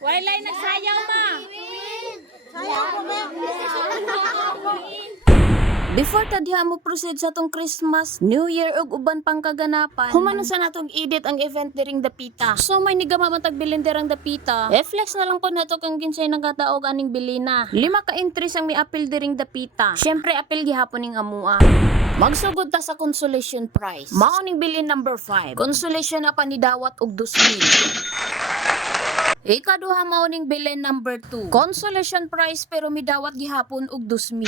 Wailay nagsayaw ma. Before ta diha mo proceed sa tong Christmas, New Year ug uban pang kaganapan, humanon sa natong edit ang event diring Dapita. So may nigama man tagbilin dirang Dapita. E-flex na lang po nato kang ginsay nagkataog aning bilina. 5 ka entries ang may appeal diring Dapita. Syempre appeal gihapon ning amua. Magsugod ta sa consolation prize. Mao ning bilin number 5. Consolation na panidawat og 2,000. Ikaduha mao ning bilin number 2. Consolation prize pero midawat gihapon og 2,000.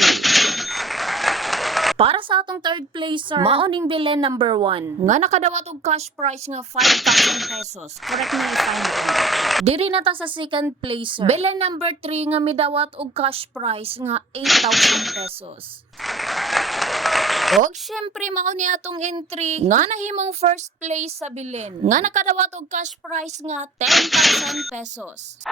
Para sa atong third placer, maoning bilin number 1 nga nakadawat og cash prize nga 5,000 pesos. Correct me if I'm wrong. Diri na ta sa second placer. Bilin number 3 nga midawat og cash prize nga 8,000 pesos. Og syempre mao ni atong entry nga nahimong first place sa bilin nga nakadawat og cash prize nga 10,000 pesos.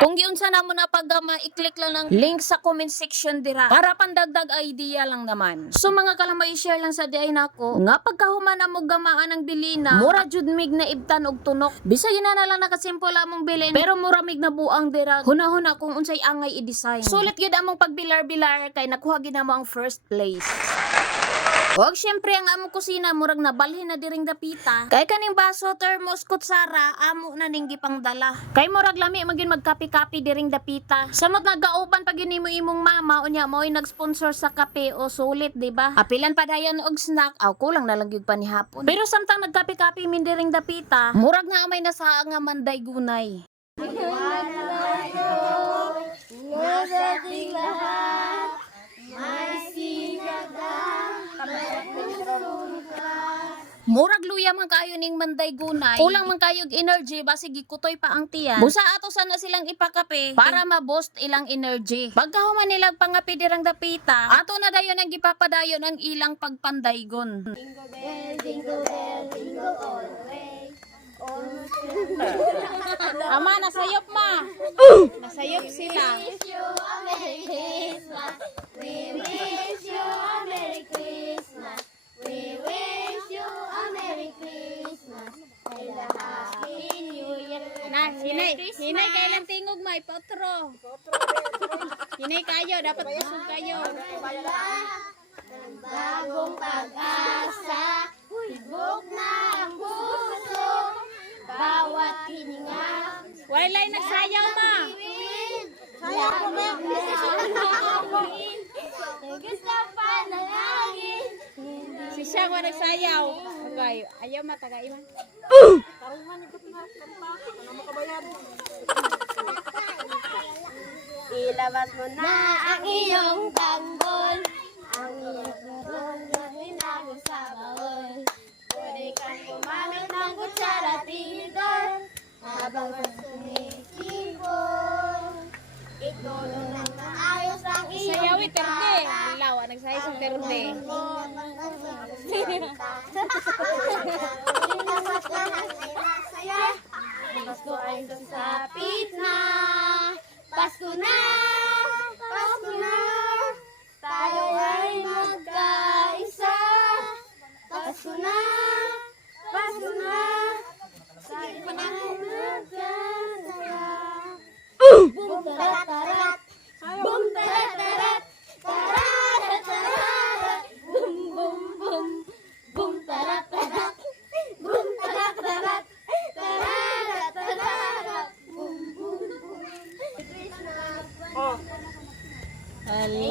Kung giunsa na mo na pagama, i-click lang ng link sa comment section dira para pandagdag idea lang naman. So mga kalamay, share lang sa diay nako nga pagkahuman na mo gamaan ang bilina, mura jud mig na ibtan og tunok. Bisag na lang nakasimple among bilin pero mura mig na buang dira. Hunahuna kung unsay angay i-design. Sulit gyud among pagbilar-bilar kay nakuha gid namo ang first place. Og syempre ang among kusina murag nabalhin na diring Dapita. Kay kaning baso, thermos, kutsara, amo na ning gipangdala. Kay murag lami magin magkape-kape diring Dapita. Samot nagauban pag nimo imong mama unya mo'y nag-sponsor sa kape o sulit, di ba? Apilan pa dayon og snack, aw kulang na lang gyud panihapon. Pero samtang nagkape-kape min diring Dapita, murag na amay nasa nga manday gunay. Murag luya man kayo ning manday gunay. Kulang man kayog energy basig gikutoy pa ang tiyan. Busa ato sana silang ipakape para ma-boost ilang energy. Pagkahuman nilag pangapi dirang Dapita, ato na dayon ang gipapadayon ang ilang pagpandaygon. Jingle bell, jingle all the way. Ama, nasayop ma. Nasayop sila. Wish you a Merry Christmas. We wish you a Merry Christmas. We wish you a Merry Christmas. And a Happy New Year. Na, hinay kailan tingog may potro. Hinay kayo, dapat busog kayo. Ng bagong pag-asa, higog na ang puso, bawat hininga. Wailay nagsayaw ma. Sayaw ko ba? Gusto pa ng hangin. Si siya ko nagsayaw. Okay, ayaw matagaiman. Ilabas mo na ang iyong tanggol, ang iyong tanggol na hinago sa baon. Pwede kang gumamit ng kutsara at tinidor habang sumisipon. Itulong ng maayos ang iyong Sayaw iterde. Ilaw, nagsayaw sa terde. Pasko ay sasapit na. Pasko na, Pasko na, tayo ay magkaisa. Pasko na, Pasko na, tayo ay magkasaya. Boom tarat tarat, boom tarat tarat, tarat tarat, boom boom boom, boom tarat tarat, boom tarat tarat, tarat tarat, boom boom boom. Christmas. Hello.